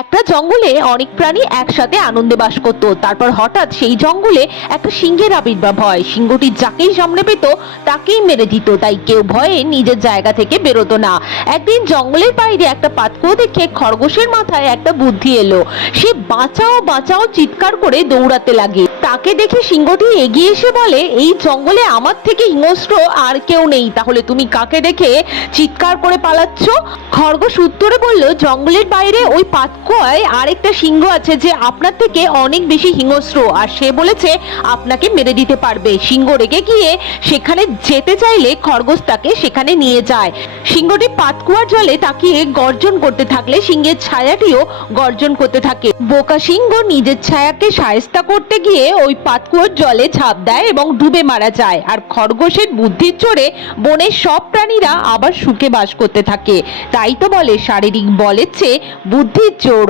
একটা জঙ্গলে অনেক প্রাণী একসাথে আনন্দে বাস করত। তারপর হঠাৎ সেই জঙ্গলে একটা সিংহের আবির্ভাব হয়। সিংহটি যাকেই সামনে পেত তাকেই মেরে দিত, তাই কেউ ভয়ে নিজের জায়গা থেকে বেরোতো না। একদিন জঙ্গলের বাইরে একটা পাতকুয়ো দেখে খরগোশের মাথায় একটা বুদ্ধি এলো। সে বাঁচাও বাঁচাও চিৎকার করে দৌড়াতে লাগে। তাকে দেখে সিংহটি এগিয়ে এসে বলে, এই জঙ্গলে আমার থেকে হিংস্র আর কেউ নেই, তাহলে তুমি কাকে দেখে চিৎকার করে পালাচ্ছ? খরগোশ উত্তরে বলল, জঙ্গলের বাইরে ওই পাতকুয়ায় আরেকটা সিংহ আছে যে আপনার থেকে অনেক বেশি হিংস্র, আর সে বলেছে আপনাকে মেরে দিতে পারবে। সিংহ রেগে গিয়ে সেখানে যেতে চাইলে খরগোশ তাকে সেখানে নিয়ে যায়। সিংহটি পাতকুয়ার জলে তাকিয়ে গর্জন করতে থাকলে সিংহের ছায়াটিও গর্জন করতে থাকে। বোকা সিংহ নিজের ছায়াকে শায়েস্তা করতে গিয়ে ওই পাতকুয়োর জলে ঝাঁপ দেয় এবং ডুবে মারা যায়। আর খরগোশের বুদ্ধির জোরে বনের সব প্রাণীরা আবার সুখে বাস করতে থাকে। তাই তো বলে, শারীরিক বলের চেয়ে বুদ্ধির জোর।